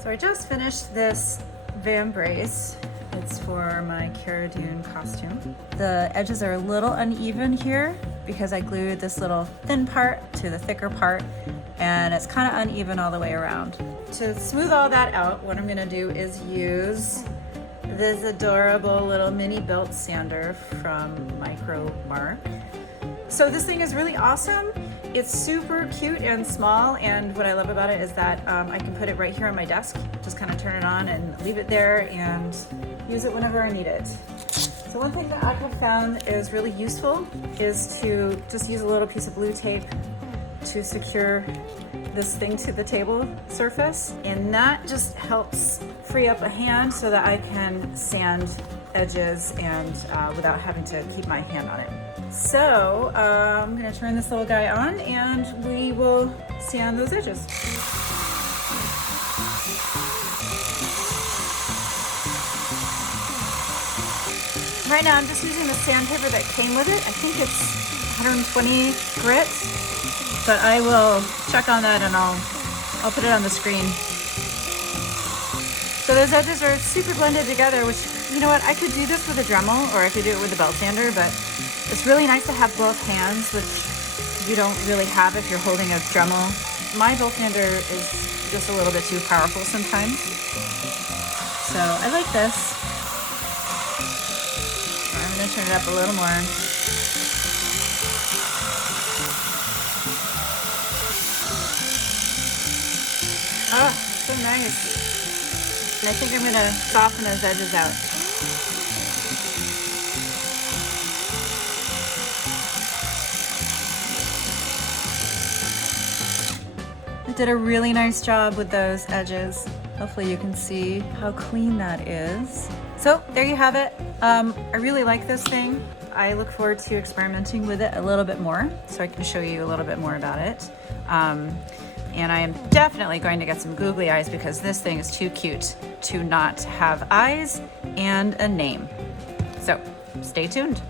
So I just finished this vambrace. It's for my Cara Dune costume. The edges are a little uneven here because I glued this little thin part to the thicker part, and it's kind of uneven all the way around. To smooth all that out, what I'm gonna do is use this adorable little mini belt sander from Micro Mark. So this thing is really awesome. It's super cute and small, and what I love about it is that I can put it right here on my desk, just kind of turn it on and leave it there and use it whenever I need it. So one thing that I have found is really useful is to just use a little piece of blue tape to secure this thing to the table surface, and that just helps free up a hand so that I can sand edges and without having to keep my hand on it. So I'm gonna turn this little guy on and we will sand those edges. Right now I'm just using the sandpaper that came with it. I think it's 120 grit, but I will check on that and I'll put it on the screen. So those edges are super blended together, which, you know what, I could do this with a Dremel or I could do it with a belt sander, but it's really nice to have both hands, which you don't really have if you're holding a Dremel. My belt sander is just a little bit too powerful sometimes. So I like this. I'm gonna turn it up a little more. Oh, so nice. And I think I'm gonna soften those edges out. I did a really nice job with those edges. Hopefully you can see how clean that is. So there you have it. I really like this thing. I look forward to experimenting with it a little bit more so I can show you a little bit more about it. And I am definitely going to get some googly eyes because this thing is too cute to not have eyes and a name. So stay tuned.